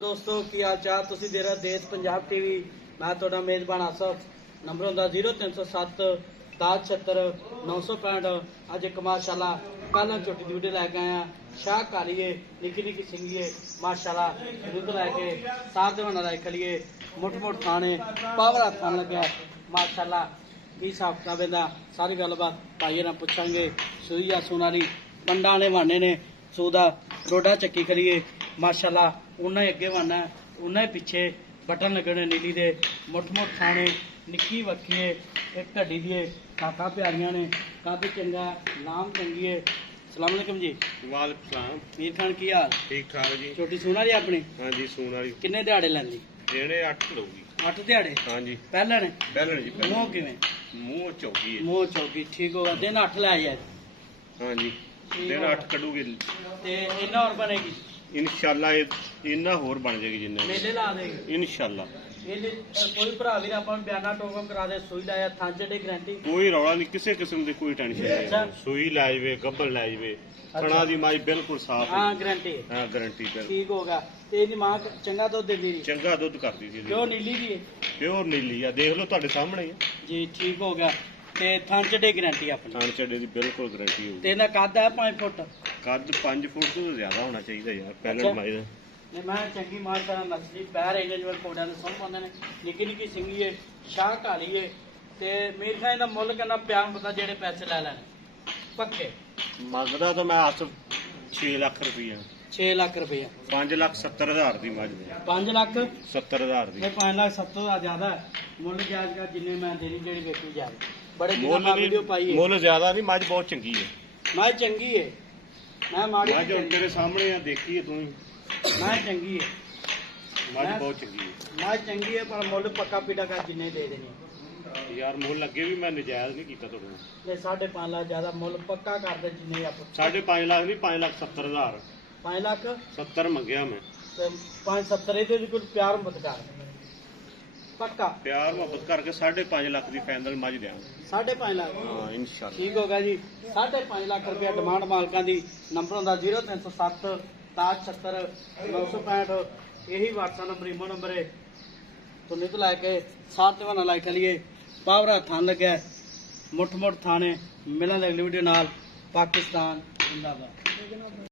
दोस्तों की हाल चाल तुसी दे रहे देश पंजाब टीवी मैं थोड़ा मेजबान आसफ नंबर होंदा 0307 1076 965 अज एक माशाला कल छोटी दी वीडियो लैके आया शाह कालीए निकी निकी सिंघीए माशाला दुध लैके साफ दवाना लाइक खलिए मुठ मुठ खाने पावरा खान लगे माशाला की हिसाब किताब इहदा सारी गलबात भाई ना पुछांगे सूई आ सोनारी पंडा ने वाने ने सूदा डोडा चक्की खलिए माशाला उन्हें अगे बनना उन्हें पिछे बटन लगने नीली दे मुठ मुठ खाने निक्की वक्खी एक ढड्डी दिए काका प्यारियां ने कद चंगा नाम चंगी है। सलाम अलैकुम जी। वालेकुम सलाम। मीर खान की हाल ठीक ठाक जी। छोटी सूना जी अपनी? हाँ जी सूना जी। किन्ने दिहाड़े लैंदी? जेड़े 8 लऊगी। 8 दिहाड़े? हाँ जी। पहले ने पहले जी पहले। मुंह किवें? मुंह चौकी है। मुंह चौकी ठीक होगा दिन 8 लै जाए। हाँ जी दिन 8 कटूगी ते इन्ना और बनेगी इंशाल्लाह इन्ना होर बन जाएगी जिन्ना मेले ला देगी इंशाल्लाह। कोई भरा भी अपन बयाना टोकम करा दे सूई लाया थां च गारंटी कोई रौला नहीं किसी किस्म की कोई टेंशन अच्छा। नहीं सूई लै जावे गब्बन लै जावे थणा दी माई बिल्कुल साफ हाँ गारंटी है। हाँ गारंटी बिल्कुल ठीक होगा ते इहदी मां चंगा दुध देंदी जी चंगा दुध करदी सी क्यों नीली भी है प्योर नीली आ देख लो तुहाडे सामने ही जी ठीक हो गया ते थां च गारंटी अपनी थान चढ़े दी बिल्कुल गारंटी ते होगी। इहदा कद है 5 फुट कद 5 फुट तो ज्यादा होना चाहिए यार अच्छा। पहले माई दा ने मैं चंगी माशाल्लाह नस्ली पैर इंज जिवें कोड़ियां दे सम पांदे ने निक्की निक्की सिंगी है शाह काली है ते मेरे खां दा मुੱਲ करना प्यार पता जेड़े पैसे ले लेने पक्के मंगदा तो मैं अस 6 लाख रुपया 6 लाख रुपया 5,70,000 दी मज 5 लाख 70,000 दी नहीं 5 लाख 70 ਦਾ ਜ਼ਿਆਦਾ ਮੁੱਲ ਜਾਇਜ਼ ਕਰ ਜਿੰਨੇ ਮੈਂ ਦੇਣੀ ਜਿਹੜੀ ਵੇਚੀ ਜਾਵੇ ਬੜੇ ਦਿਨਾਂ ਮੁੱਲ ਬਾਅਦ ਵੀਡੀਓ ਪਾਈ ਹੈ ਮੁੱਲ ਜ਼ਿਆਦਾ ਨਹੀਂ ਮੱਝ ਬਹੁਤ ਚੰਗੀ ਹੈ। ਮੈਂ ਚੰਗੀ ਹੈ ਮੈਂ ਮਾੜੀ ਮੱਝ ਹੁਣ ਤੇਰੇ ਸਾਹਮਣੇ ਆ ਦੇਖੀ ਹੈ ਤੂੰ ਹੀ ਮੈਂ ਚੰਗੀ ਹੈ ਮੱਝ ਬਹੁਤ ਚੰਗੀ ਹੈ। ਮੈਂ ਚੰਗੀ ਹੈ ਪਰ ਮੁੱਲ ਪੱਕਾ ਪੀੜਾ ਕਰ ਜਿੰਨੇ ਦੇ ਦੇਣੇ ਯਾਰ ਮੁੱਲ ਅੱਗੇ ਵੀ ਮੈਂ ਨਜਾਇਜ਼ ਨਹੀਂ ਕੀਤਾ ਤੁਹਾਡੇ ਨਾਲ ਨਹੀਂ 5.5 ਲੱਖ ਜ਼ਿਆਦਾ ਮੁੱਲ ਪੱਕਾ ਕਰ ਦੇ ਜਿੰਨੇ ਆਪ 5.5 ਲੱਖ ਨਹੀਂ 5,70,000 5 ਲੱਖ 70 ਮੰਗਿਆ ਮੈਂ ਤੇ 570 ਇਹਦੇ ਵੀ ਕੋਈ ਪਿਆਰ ਮੁਹੱਬਤ ਕਰ ਪੱਕਾ ਪਿਆਰ ਮੁਹੱਬਤ ਕਰਕੇ 5.5 ਲੱਖ ਦੀ ਫਾਈਨਲ ਮੱਝ ਦਿਆਂ 5.5 ਲੱਖ ਹਾਂ ਇਨਸ਼ਾਅੱਲਾ ਠੀਕ ਹੋ ਗਿਆ ਜੀ 5.5 ਲੱਖ ਰੁਪਇਆ ਡਿਮਾਂਡ ਮਾਲਕਾਂ ਦੀ ਨੰਬਰ ਹੁੰਦਾ 0307 1076 965 यही व्हाट्सएप नंबर ईमो नंबर है तो नित लैके साथ दवाना लाइक करिए पावरा थान लगे मुठ मुठ थाने मिलन अगली वीडियो नाल पाकिस्तान जिंदाबाद।